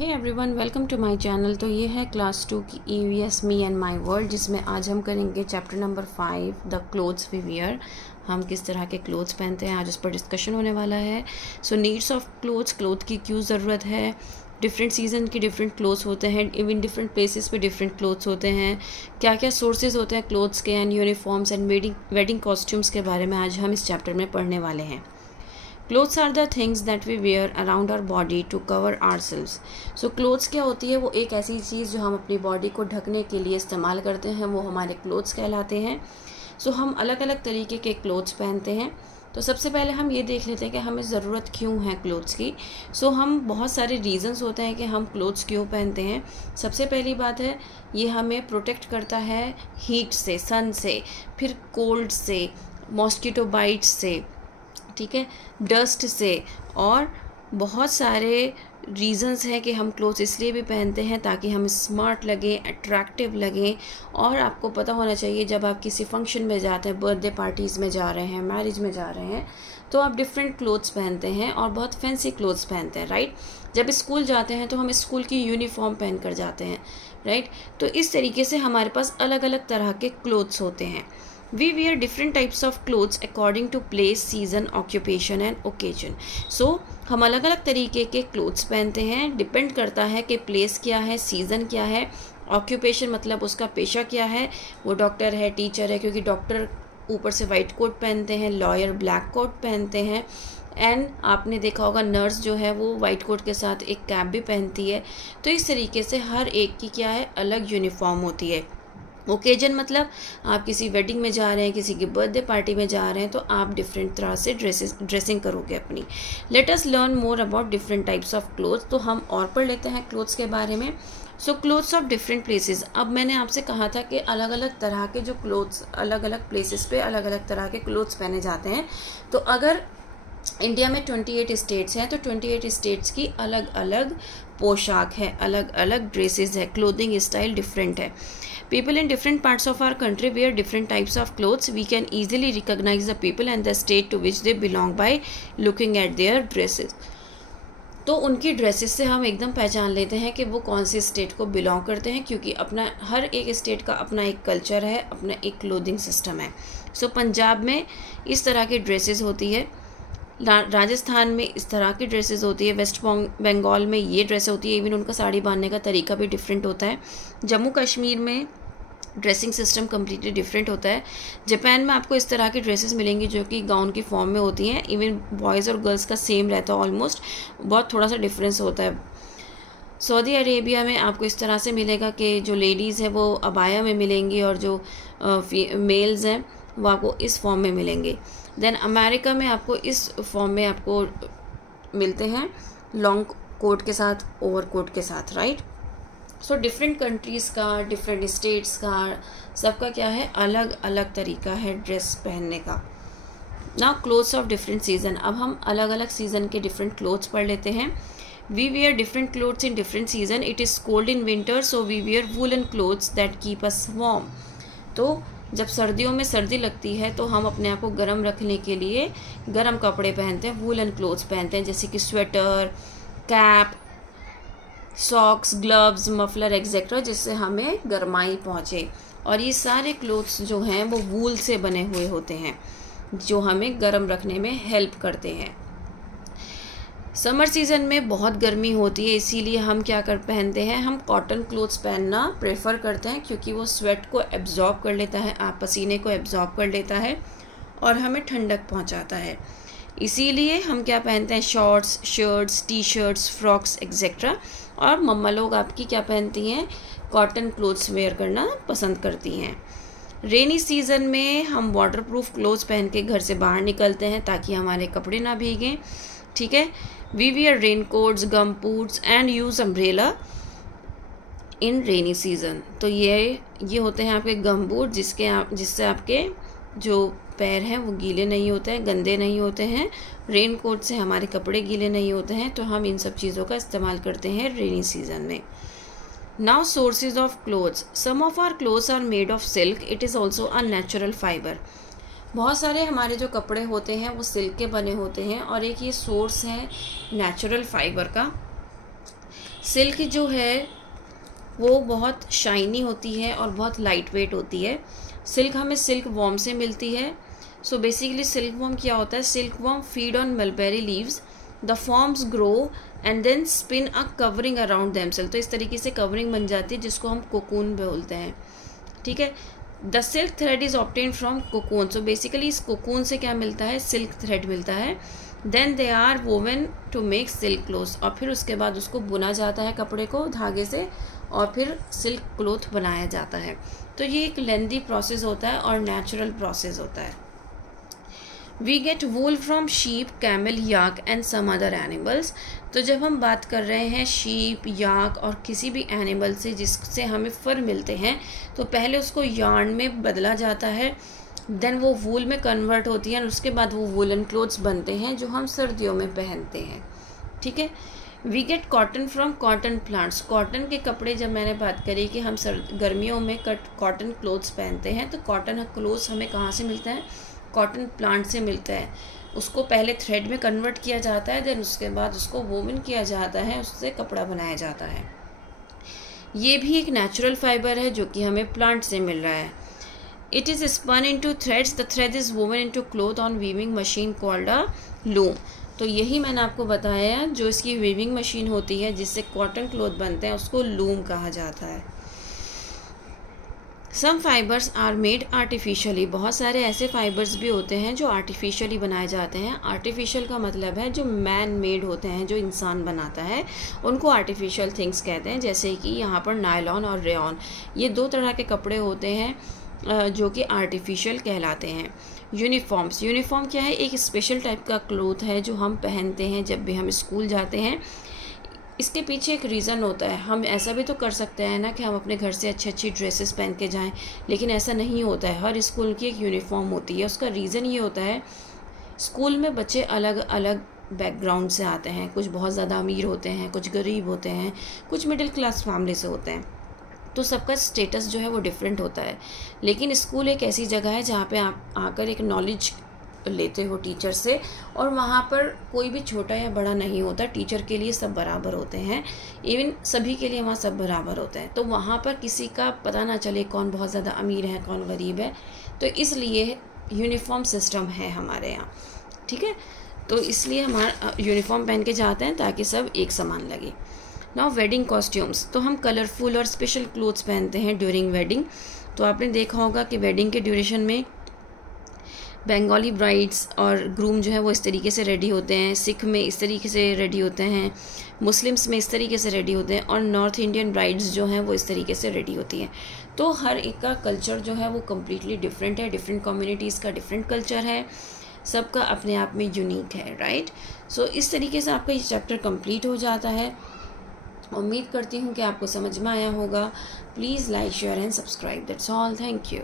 Hey everyone, welcome to my channel. तो ये है क्लास 2 की EVS me and my world, जिसमें आज हम करेंगे chapter number 5 the clothes we wear. हम किस तरह के क्लोथ्स पहनते हैं, आज उस पर डिस्कशन होने वाला है। सो नीड्स ऑफ क्लोथ्स, क्लोथ की क्यों ज़रूरत है, डिफरेंट सीजन के डिफरेंट क्लोथ्स होते हैं, इवन डिफरेंट प्लेसेस पे डिफरेंट क्लोथ्स होते हैं, क्या क्या सोर्सेज होते हैं क्लोथ्स के, and uniforms and wedding costumes के बारे में आज हम इस चैप्टर में पढ़ने वाले हैं। Clothes are the things that we wear around our body to cover ourselves. So clothes क्या होती है, वो एक ऐसी चीज़ जो हम अपनी बॉडी को ढकने के लिए इस्तेमाल करते हैं, वो हमारे क्लोथ्स कहलाते हैं। सो हम अलग अलग तरीके के क्लोथ्स पहनते हैं। तो सबसे पहले हम ये देख लेते हैं कि हमें ज़रूरत क्यों है क्लोथ्स की। सो हम बहुत सारे रीज़न्स होते हैं कि हम क्लोथ्स क्यों पहनते हैं। सबसे पहली बात है, ये हमें प्रोटेक्ट करता है हीट से, सन से, फिर कोल्ड से, मॉस्किटो बाइट्स से, ठीक है, डस्ट से, और बहुत सारे रीज़न्स हैं कि हम क्लोथ्स इसलिए भी पहनते हैं ताकि हम स्मार्ट लगें, अट्रैक्टिव लगें। और आपको पता होना चाहिए, जब आप किसी फंक्शन में जाते हैं, बर्थडे पार्टीज़ में जा रहे हैं, मैरिज में जा रहे हैं, तो आप डिफरेंट क्लोथ्स पहनते हैं और बहुत फैंसी क्लोथ्स पहनते हैं, राइट। जब स्कूल जाते हैं तो हम स्कूल की यूनिफॉर्म पहन कर जाते हैं, राइट। तो इस तरीके से हमारे पास अलग अलग तरह के क्लोथ्स होते हैं। We wear different types of clothes according to place, season, occupation and occasion. So हम अलग अलग तरीके के क्लोथ्स पहनते हैं, डिपेंड करता है कि प्लेस क्या है, सीज़न क्या है, ऑक्यूपेशन मतलब उसका पेशा क्या है, वो डॉक्टर है, टीचर है, क्योंकि डॉक्टर ऊपर से वाइट कोट पहनते हैं, लॉयर ब्लैक कोट पहनते हैं, एंड आपने देखा होगा नर्स जो है वो वाइट कोट के साथ एक कैप भी पहनती है। तो इस तरीके से हर एक की क्या है, अलग यूनिफॉर्म होती है। ओकेजन मतलब आप किसी वेडिंग में जा रहे हैं, किसी की बर्थडे पार्टी में जा रहे हैं, तो आप डिफरेंट तरह से ड्रेसिंग करोगे अपनी। Let us learn more about different types of clothes. तो हम और पढ़ लेते हैं क्लोथ्स के बारे में। सो क्लोथ्स ऑफ डिफरेंट प्लेसेस। अब मैंने आपसे कहा था कि अलग अलग तरह के जो क्लोथ्स अलग अलग प्लेसेस पे अलग अलग तरह के क्लोथ्स पहने जाते हैं। तो अगर इंडिया में 28 स्टेट्स हैं, तो 28 स्टेट्स की अलग अलग पोशाक है, अलग अलग ड्रेसेस है, क्लोथिंग स्टाइल डिफरेंट है। People in different parts of our country wear different types of clothes. We can easily recognize the people and the state to which they belong by looking at their dresses. तो उनकी dresses से हम एकदम पहचान लेते हैं कि वो कौन सी स्टेट को बिलोंग करते हैं, क्योंकि अपना हर एक स्टेट का अपना एक कल्चर है, अपना एक क्लोथिंग सिस्टम है। सो पंजाब में इस तरह की ड्रेसेस होती है, राजस्थान में इस तरह की ड्रेसेस होती है, वेस्ट बंगाल में ये ड्रेस होती है, इवन उनका साड़ी बांधने का तरीका भी डिफरेंट होता है। जम्मू कश्मीर में ड्रेसिंग सिस्टम कम्प्लीटली डिफरेंट होता है। जापान में आपको इस तरह की ड्रेसेस मिलेंगी जो कि गाउन की फॉर्म में होती हैं, इवन बॉयज़ और गर्ल्स का सेम रहता है ऑलमोस्ट, बहुत थोड़ा सा डिफरेंस होता है। सऊदी अरेबिया में आपको इस तरह से मिलेगा कि जो लेडीज़ हैं वो अबाया में मिलेंगी, और जो मेल्स हैं वो आपको इस फॉर्म में मिलेंगे। देन अमेरिका में आपको इस फॉर्म में आपको मिलते हैं, लॉन्ग कोट के साथ, ओवर कोट के साथ, राइट। सो डिफरेंट कंट्रीज़ का, डिफरेंट स्टेट्स का, सबका क्या है, अलग अलग तरीका है ड्रेस पहनने का। Now clothes of different season. अब हम अलग अलग सीजन के डिफरेंट क्लोथ्स पढ़ लेते हैं। We wear different clothes in different season. It is cold in winter, so we wear woollen clothes that keep us warm. तो जब सर्दियों में सर्दी लगती है तो हम अपने आप को गर्म रखने के लिए गर्म कपड़े पहनते हैं, वूलन क्लोथ्स पहनते हैं, जैसे कि sweater, cap, socks, gloves, muffler etcetera, जिससे हमें गर्माई पहुँचे। और ये सारे क्लोथ्स जो हैं वो वूल से बने हुए होते हैं, जो हमें गर्म रखने में हेल्प करते हैं। समर सीज़न में बहुत गर्मी होती है, इसीलिए हम क्या पहनते हैं, हम कॉटन क्लोथ्स पहनना प्रेफर करते हैं, क्योंकि वो स्वेट को एब्जॉर्ब कर लेता है, आप पसीने को एब्जॉर्ब कर लेता है और हमें ठंडक पहुंचाता है। इसीलिए हम क्या पहनते हैं, shorts, shirts, T shirts, frocks etcetera. और मम्मा लोग आपकी क्या पहनती हैं, कॉटन क्लोथ्स वेयर करना पसंद करती हैं। रेनी सीज़न में हम वाटरप्रूफ क्लोथ्स पहन के घर से बाहर निकलते हैं ताकि हमारे कपड़े ना भीगें, ठीक है। We wear rain coats, gum boots and use umbrella in rainy season. तो ये होते हैं आपके गम बूट, जिससे आपके जो पैर हैं वो गीले नहीं होते हैं, गंदे नहीं होते हैं। रेन कोट से हमारे कपड़े गीले नहीं होते हैं, तो हम इन सब चीज़ों का इस्तेमाल करते हैं रेनी सीज़न में। Now sources of clothes. Some of our clothes are made of silk, it is also a natural fibre. बहुत सारे हमारे जो कपड़े होते हैं वो सिल्क के बने होते हैं, और एक ये सोर्स है नेचुरल फाइबर का। सिल्क जो है वो बहुत शाइनी होती है और बहुत लाइट वेट होती है। सिल्क हमें सिल्क वॉर्म से मिलती है। सो बेसिकली सिल्क वॉर्म क्या होता है? Silk worm feed on mulberry leaves, the forms grow and then spin a covering around themself. तो इस तरीके से कवरिंग बन जाती है जिसको हम कोकून बोलते हैं, ठीक है। The silk thread is obtain from cocoon. So basically इस कोकून से क्या मिलता है? सिल्क थ्रेड मिलता है। Then they are woven to make silk clothes, और फिर उसके बाद उसको बुना जाता है कपड़े को धागे से, और फिर सिल्क क्लोथ बनाया जाता है। तो ये एक लेंदी प्रोसेस होता है और नेचुरल प्रोसेस होता है। We get wool from sheep, camel, yak and some other animals. तो जब हम बात कर रहे हैं शीप, याक और किसी भी एनिमल से जिससे हमें फर मिलते हैं, तो पहले उसको यार्न में बदला जाता है, देन वो वूल में कन्वर्ट होती है और उसके बाद वो वूलन क्लोथ्स बनते हैं जो हम सर्दियों में पहनते हैं, ठीक है। We get cotton from cotton plants. Cotton के कपड़े, जब मैंने बात करी कि हम गर्मियों में कॉटन क्लोथ्स पहनते हैं, तो कॉटन क्लोथ्स हमें कहाँ से मिलता है? कॉटन प्लांट से मिलता है। उसको पहले थ्रेड में कन्वर्ट किया जाता है, देन उसके बाद उसको वोवन किया जाता है, उससे कपड़ा बनाया जाता है। ये भी एक नेचुरल फाइबर है जो कि हमें प्लांट से मिल रहा है। It is spun into threads, the thread is woven into cloth on weaving machine called a loom. तो यही मैंने आपको बताया, जो इसकी वीविंग मशीन होती है जिससे कॉटन क्लॉथ बनते हैं उसको लूम कहा जाता है। सम फाइबर्स आर मेड आर्टिफिशियली। बहुत सारे ऐसे फाइबर्स भी होते हैं जो आर्टिफिशियली बनाए जाते हैं। आर्टिफिशियल का मतलब है जो मैन मेड होते हैं, जो इंसान बनाता है, उनको आर्टिफिशियल थिंग्स कहते हैं। जैसे कि यहाँ पर नायलॉन और रेयॉन, ये दो तरह के कपड़े होते हैं जो कि आर्टिफिशियल कहलाते हैं। यूनिफॉर्म्स, यूनिफॉर्म क्या है? एक स्पेशल टाइप का क्लोथ है जो हम पहनते हैं जब भी हम स्कूल जाते हैं। इसके पीछे एक रीज़न होता है। हम ऐसा भी तो कर सकते हैं ना कि हम अपने घर से अच्छी अच्छी ड्रेसेस पहन के जाएं, लेकिन ऐसा नहीं होता है। हर स्कूल की एक यूनिफॉर्म होती है। उसका रीज़न ये होता है, स्कूल में बच्चे अलग अलग बैकग्राउंड से आते हैं। कुछ बहुत ज़्यादा अमीर होते हैं, कुछ गरीब होते हैं, कुछ मिडिल क्लास फैमिली से होते हैं, तो सबका स्टेटस जो है वो डिफरेंट होता है। लेकिन स्कूल एक ऐसी जगह है जहाँ पे आप आकर एक नॉलेज लेते हो टीचर से, और वहाँ पर कोई भी छोटा या बड़ा नहीं होता। टीचर के लिए सब बराबर होते हैं, इवन सभी के लिए वहाँ सब बराबर होते हैं। तो वहाँ पर किसी का पता ना चले कौन बहुत ज़्यादा अमीर है कौन गरीब है। तो इसलिए यूनिफॉर्म सिस्टम है हमारे यहाँ, ठीक है। तो इसलिए हमारा यूनिफॉर्म पहन के जाते हैं ताकि सब एक समान लगे। नाउ वेडिंग कॉस्ट्यूम्स, तो हम कलरफुल और स्पेशल क्लोथ्स पहनते हैं ड्यूरिंग वेडिंग। तो आपने देखा होगा कि वेडिंग के ड्यूरेशन में बंगाली ब्राइड्स और ग्रूम जो है वो इस तरीके से रेडी होते हैं, सिख में इस तरीके से रेडी होते हैं, मुस्लिम्स में इस तरीके से रेडी होते हैं, और नॉर्थ इंडियन ब्राइड्स जो हैं वो इस तरीके से रेडी होती हैं। तो हर एक का कल्चर जो है वो कम्प्लीटली डिफरेंट है। डिफरेंट कम्युनिटीज़ का डिफरेंट कल्चर है, सबका अपने आप में यूनिक है, राइट। सो इस तरीके से आपका ये चैप्टर कंप्लीट हो जाता है। उम्मीद करती हूँ कि आपको समझ में आया होगा। Please like, share and subscribe. That's all. Thank you.